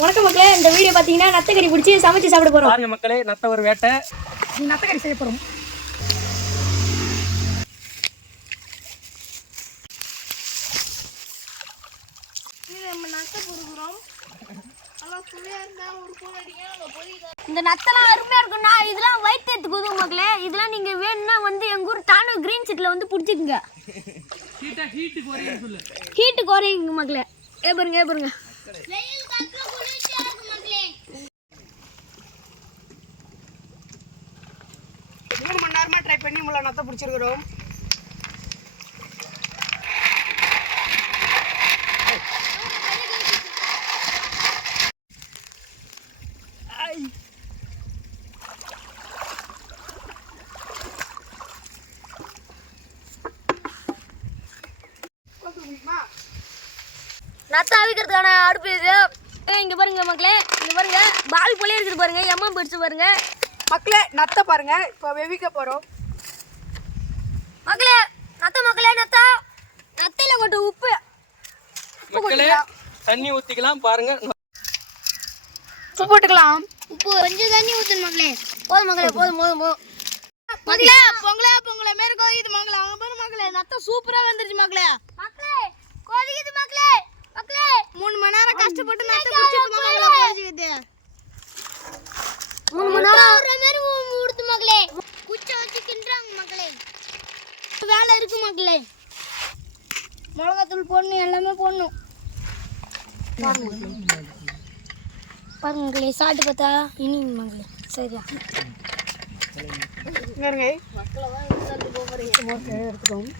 வணக்கம் மக்களே, இந்த வீடியோ பார்த்தீங்கன்னா நத்தக்கறி பிடிச்சி சமைச்சு சாப்பிட போறோம். பாருங்க மக்களே, நத்த ஒரு வேட்டை நத்தக்கறி செய்ய போறோம். இந்த நத்தெல்லாம் அருமையா இருக்கும்னா இதெல்லாம் வயிற்றுக்கு உதவும் மக்களே. இதெல்லாம் நீங்க வேணும்னா வந்து எங்க ஊர் தானு கிரீன் சீட்ல வந்து பிடிச்சிக்குங்க. ஹீட்டு குறையுங்க மக்களே. பாருங்க பாருங்க. 3 மணி நேரமா ட்ரை பண்ணி முள்ள நத்த பிடிச்சிருக்கிறோம். நத்த அவிக்கிறதுக்கான அடுப்பு இது. இங்க பாருங்க மக்களே, இங்க பாருங்க பாவி போலே இருக்குது பாருங்க. எம்மா பிடிச்சு பாருங்க மக்களே. நத்த பாருங்க, இப்போ வெவிக்க போறோம் மக்களே. மக்களே நத்தையில கொஞ்சம் உப்பு மக்களே, தண்ணி ஊத்திக்கலாம் பாருங்க. உப்பு போட்டுக்கலாம். உப்பு கொஞ்சம் தண்ணி ஊத்தணும் மக்களே. போதும் மக்களே, போதும் மக்களே. பொங்கலே மேற்கோ இது மக்களே. அங்க பாரு மக்களே, நத்த சூப்பரா வந்துருச்சு மக்களே. கொதிக்குது மக்களே. 3 மணி நேரம் கஷ்டப்பட்டு நத்த பிடிச்சிருக்கோம் மக்களே. கொதிக்குது 3 மணி நேரம் ஒரு மாதிரி ஊடுது மக்களே. குச்ச வச்சு கிண்டறாங்க மக்களே. வேலை இருக்கு மக்களே. மிளகாத்தூள் போடணும், எல்லாமே போடணும். பாருங்க மக்களே, சாப்பிட்டு பார்த்தா இனி மக்களே சரியா பாருங்க. மக்களை தான் சாப்பிட்டு போகிறேன் எடுத்துக்கோங்க.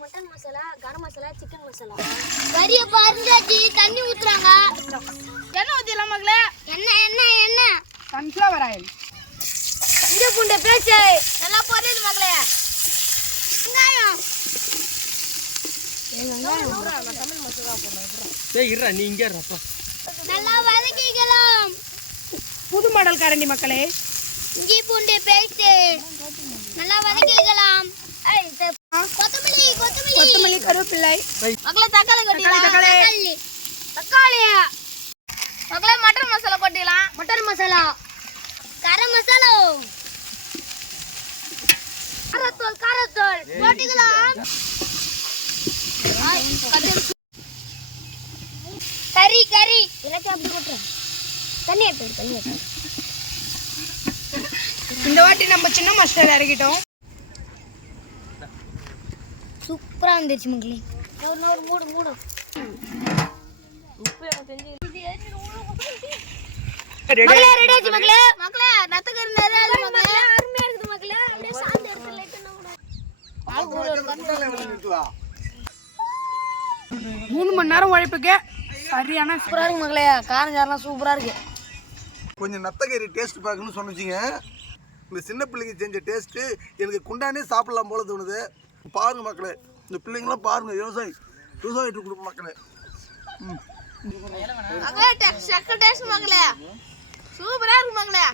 மட்டன் மசாலா, கரம் மசாலா, சிக்கன் மசாலா கறியை பாருங்க. தண்ணி ஊத்துறாங்க. என்ன ஊத்திடலாம் மக்களே? என்ன சன்ஃப்ளவர் ஆயில். இங்க பூண்டை பேச்சு நல்லா பொரியுது மக்களே. வெங்காயம் தமிழ் மசாலா போடுறேன். நீ இங்க இருப்பா. நல்லா வதக்கிக்கலாம். புது மாடல் கரண்டி மக்களே. இஞ்சி பூண்டு பேஸ்ட் நல்லா வதக்கிக்கலாம். கொத்தமல்லி, கருவேப்பிலை மக்களே. தக்காளி மக்களே. மட்டன் மசாலா போட்டுக்கலாம். மட்டன் மசாலா, கரம் மசாலா, காரத்தூள் போட்டுக்கலாம். கறி எல்லாத்தையும் அப்படி போட்டுறேன். தண்ணி எடுத்து இந்த வாட்டி நம்ம சின்ன மசாலா இறக்கிட்டோம். சூப்பரா வந்துருச்சு மக்களே. ஒரு மூடு உப்பு செஞ்சு மக்களே ரெடி ஆச்சு மக்களே. நத்தக்கறி நிறைய இருக்கு மக்களே. அருமையா இருக்குது மக்களே. அப்படியே சாந்து எடுத்து லைட்டா கூட 3 மணி நேரம் உழைப்புக்கு சரியான சூப்பரா இருக்கு மக்களே. காரம் சாரெல்லாம் சூப்பரா இருக்கு. கொஞ்சம் நத்தக்கறி டேஸ்ட் பார்க்கணும்னு சொன்னிச்சிங்க. இந்த சின்ன பிள்ளைங்க செஞ்ச டேஸ்ட்டு எனக்கு குண்டானே சாப்பிடலாம் போல தோணுது. பாருங்க மக்களே, இந்த பிள்ளைங்களாம் பாருங்க. விவசாயிட்டு கொடுக்கும் மக்களே. சூப்பரா இருக்கு மக்களே.